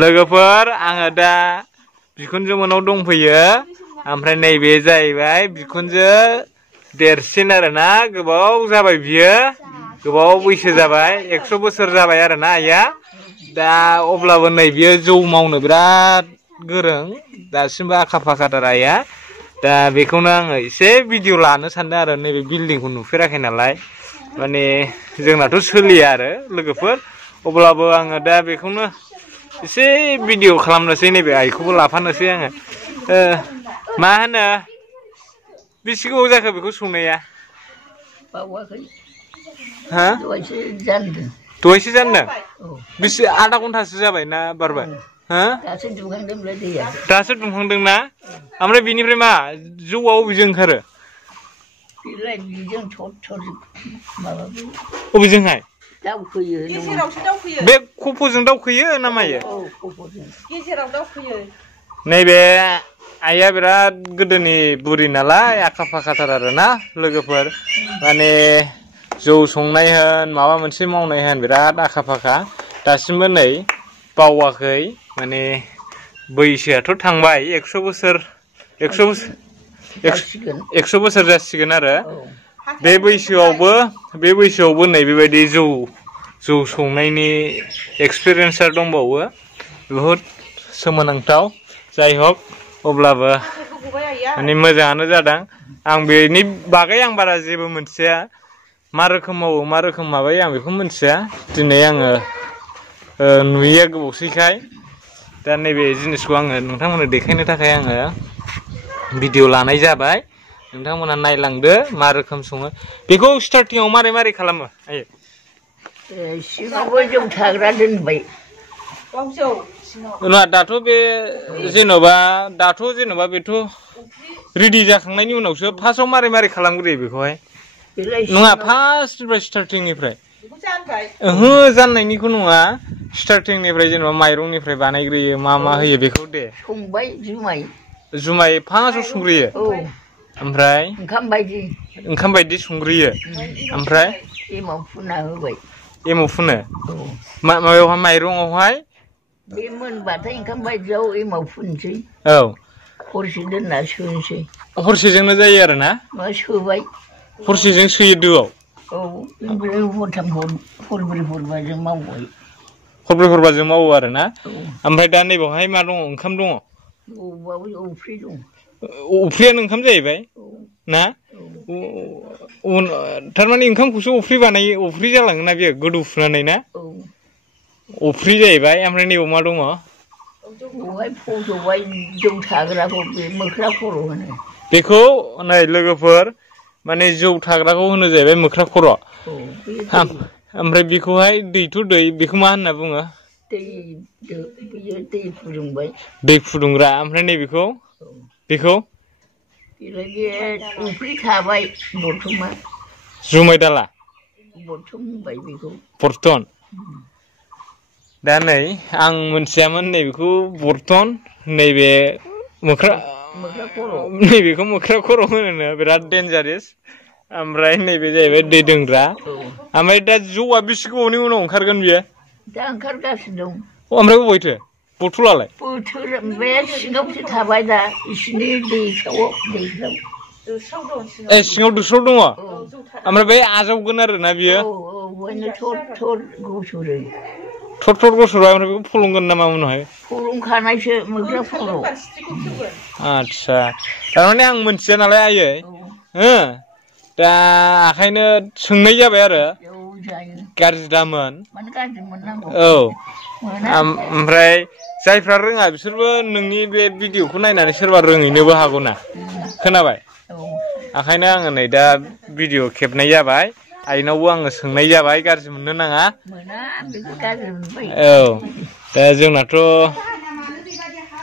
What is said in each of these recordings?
लोगोफोर आङो दा बिखुनजो मोनाव दंफैयो ओमफ्राय नैबे जाहैबाय बिखुनजो देरसिन आरोना गोबाव जाबाय बियो गोबाव बैसो जाबाय 100 बोसोर जाबाय आरोना आइया दा अब्लाबो नै बियो जौ मावनो बिराद गोरों दासिमबो आखा फाखाथार आइया दा बेखौनो आङो एसे भिडिअ लानो सानदों आरो नैबे बिल्डिंखौ नुफेराखै नालाय माने जोंनाथ' सोलिया आरो लोगोफोर अब्लाबो आङो दा बेखौनो एसे भिडिअ खालामनोसै नैबे आइखौबो लाफानोसै आङो मा होनो बेसे गोबाव जाखो बेखौ संनाया बावाखै हा दहायसो जानदों बेसे आधा घन्टासो जाबाय ना बारबाय हा दासो दुंखांदोंना ओमफ्राय बिनिफ्राय मा जौआ अबेजों ओंखारो अबेजोंहाय बे खफ'जों दावखोयो ना मायो नैबे आइया बिराद गोदोनि बुरि नालाय आखा फाखाथार आरोना लोगोफोर माने जौ संनाय होन माबा मोनसे मावनाय होन बिराद आखा फाखा दासिमबो नै बावाखै माने बैसोआथ' थांबाय 100 बोसोर जासिगोन आरो बे बैसोआवबो नै बेबायदि जौ संनायनि एक्सपिरियेन्सआ दंबावो बहुद सोमोनांथाव जाय हक अब्लाबो माने मोजाङानो जादों आं बेनि बागै आं बारा जेबो मोनथिया मा रोखोम मावो मा रोखोम माबायो आं बेखौ मोनथिया दिनै आङो नुयैया गोबावसैखाय दा नैबे जिनिसखौ आङो नोंथांमोननो देखायनो थाखाय आङो भिडिअ लानाय जाबाय नोंथांमोना नायलांदो मा रोखोम सङो बेखौ स्टार्टिंआव मारै खालामो आयै सिङावबो जौ थाग्रा दोनबाय दाथ' बे जेन'बा बेथ' रेडि जाखांनायनि उनावसो फार्स्टआव मारै खालामग्रोयो बेखौहाय नङा फार्स्टनिफ्राय स्टार्टिंनिफ्राय ओहो जाननायनिखौ नङा स्टार्टिंनिफ्राय जेनेबा माइरंनिफ्राय बानायग्रोयो मा होयो बेखौ दे संबाय जुमाय फार्स्टआव संग्रोयो ओमफ्राय ओंखाम बायदि संग्रोयो ओमफ्राय एमाव फुना होबाय एमाव फुनो माबायावहाय माइरंआवहाय बे मोनबाथाय ओंखाम बायदियाव एमाव फुनसै औ हरसे दोनना सोनोसै हरसेजोंनो जायो आरो ना मा सोबाय हरसेजों सोयो दोआव औ हरथाम हरब्रै हरबाजों मावबाय हरब्रै हरबाजों मावो आरो ना ओमफ्राय दा नैबावहाय मा दङ ओंखाम दङ अफ्रि दं अफ्रियानो ओंखाम जाहैबाय ना थारमाने ओंखामखौसो अफ्रि बानायो अफ्रि जालाङोना बेयो गोदौफुनानै ना अफ्रि जाहैबाय ओमफ्राय नैबाव मा दङ बेवहाय फज'बाय जौ थाग्राखौ बे मोख्रा खर' होनो बेखौ नै लोगोफोर माने जौ थाग्राखौ होनो जाहैबाय मोख्रा खर' ओमफ्राय बेखौहाय दैथ' दै बेखौ मा होनना बुङो दै फुदुंग्रा ओमफ्राय नैबेखौ बेखौ अफ्रि थाबाय बर्थमा जुमाय दाला बर्थन होनबाय बेखौ बर्थन दा नै आं मोनथियामोन नैबेखौ बर्थन नैबे नैबेखौ मोख्रा खर' होनो बिराद डेन्जारेस ओमफ्राय नैबे जाहैबाय दै दोनग्रा ओमफ्राय दा जौआ बेसे गोबावनि उनाव ओंखारगोन बियो दा ओंखारगासिनो दं ओमफ्राय बबेथो बथलालाय बे सिङावसो थाबाय दा इसिनि सिङाव दोस्राव दङ ओमफ्राय बै आजावगोन आरोना बियो थर गसरबाय ओमफ्राय बेखौ फलंगोन नामा उनावहाय फलंखानायसो मोख्रा खर' आदसा थारमाने आं मोनथिया नालाय आयै दा ओंखायनो सोंनाय जाबाय आरो गाज्रि दामोन औ ओमफ्राय जायफ्रा रोङा बिसोरबो नोंनि बे भिडिअखौ नायनानै सोरबा रोङैनोबो हागौ ना खोनाबाय ओंखायनो आङो नै दा भिडिअ खेबनाय जाबाय आइनावबो आङो सोंनाय जाबाय गाज्रि मोननो नाङा औ दा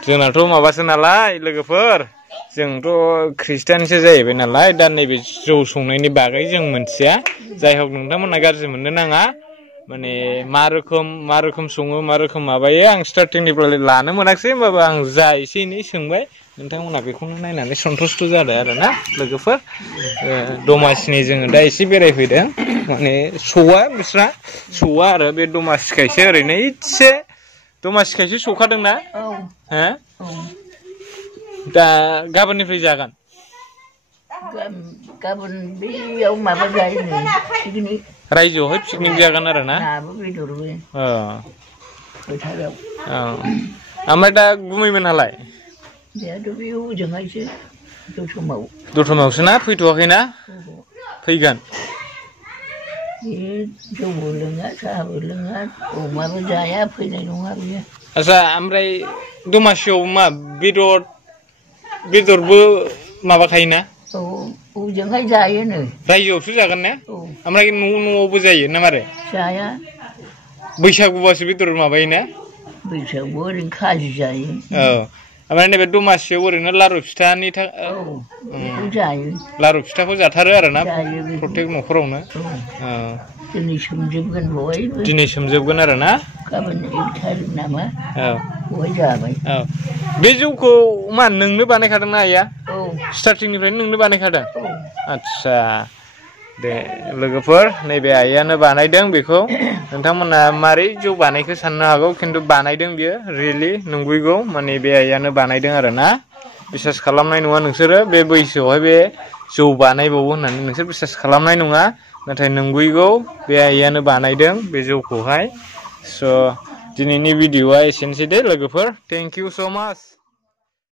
जोंनाथ' माबासो नालाय लोगोफोर जोंथ' खृष्टानसो जाहैबाय नालाय दा नैबे जौ संनायनि बागै जों मोनथिया जाय हक नोंथांमोना गाज्रि मोननो नाङा माने मा रोखोम सङो मा रोखोम माबायो आं स्टार्टिंनिफ्राय लानो मोनाखिसै होमबाबो आं जा एसे एनै सोंबाय नोंथांमोना बेखौनो नायनानै सन्थुस्ट' जादों आरोना लोगोफोर दमासिनि जोङो दा एसे बेरायफैदों माने सौआ बिस्रा आरो बे दमासिखायसो ओरैनो इसे दमासिखायसो सौखादोंना औ हो औ दा गाबोननिफ्राय जागोन गाबोन बेयाव माबा जायो पिकनिक रायजोआवहाय पिकनिक जागोन आरो ना नाबो बेदरबो फोथाराव ओमफ्राय दा गुमैमोनहालाय बेहाथ' बे हजोंहायसो दतमायावसो ना फैथ'वाखैना फैगोन बे जौबो लोङा साहाबो लोङा अमाबो जाया फैनाय नङा बियो आच्छा ओमफ्राय दमासियाव मा बेदरबो माबाखायोना औ हजोंहाय जायोनो रायजोआवसो जागोन ना ओमफ्राय न'आवबो जायो ना मारै जाया बैसागुबासो बेदर माबायोना बैसागुआव ओरैनो खाजि जायो औ ओमफ्राय नैबे दमासियाव ओरैनो लारु फिथानि बेखौ जायो लारु फिथाखौ जाथारो आरोना प्रत्येक न'खरावनो दिनै सोमजोबगोन बयबो दिनै सोमजोबगोन आरो ना गाबोन 1 थारिख नामा बहाय जाबाय बे जौखौ मा नोंनो बानायखादोंना आइया औ स्टार्टिंनिफ्रायनो नोंनो बानायखादों आच्छा दे लोगोफोर नैबे आइयानो बानायदों बेखौ नोंथांमोना मारै जौ बानायखो साननो हागौ खिन्थु बानायदों बियो रियेलि नंगुबै माने बे आइयानो बानायदों आरो ना बिसास खालामनाय नङा नोंसोरो बे बैसोआवहाय बे जौ बानायबावो होननानै नोंसोर बिसास खालामनाय नङा नाथाय नंगुबै बे आइयानो बानायदों बे जौखौहाय स' दिनैनि भिडिअ'आ एसेनोसै दे लोगोफोर थेंक इउ स' माच